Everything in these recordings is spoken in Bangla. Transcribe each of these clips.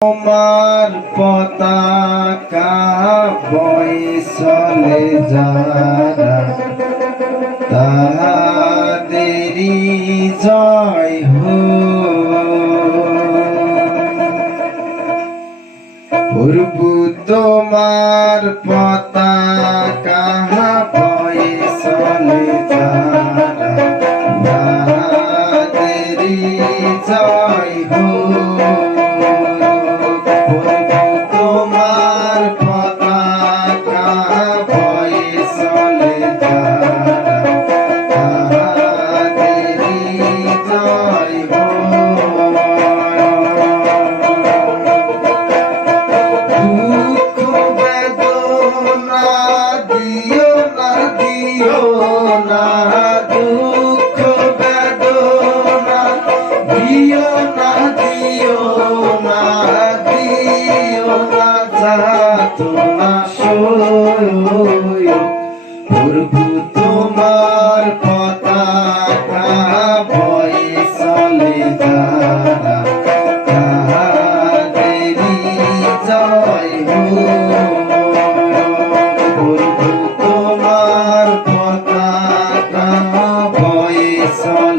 তোমার পতাকা বৈসলে যারা তাদেরই জয় হো প্রভু তোমার পতাকা বৈসলে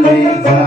Amém.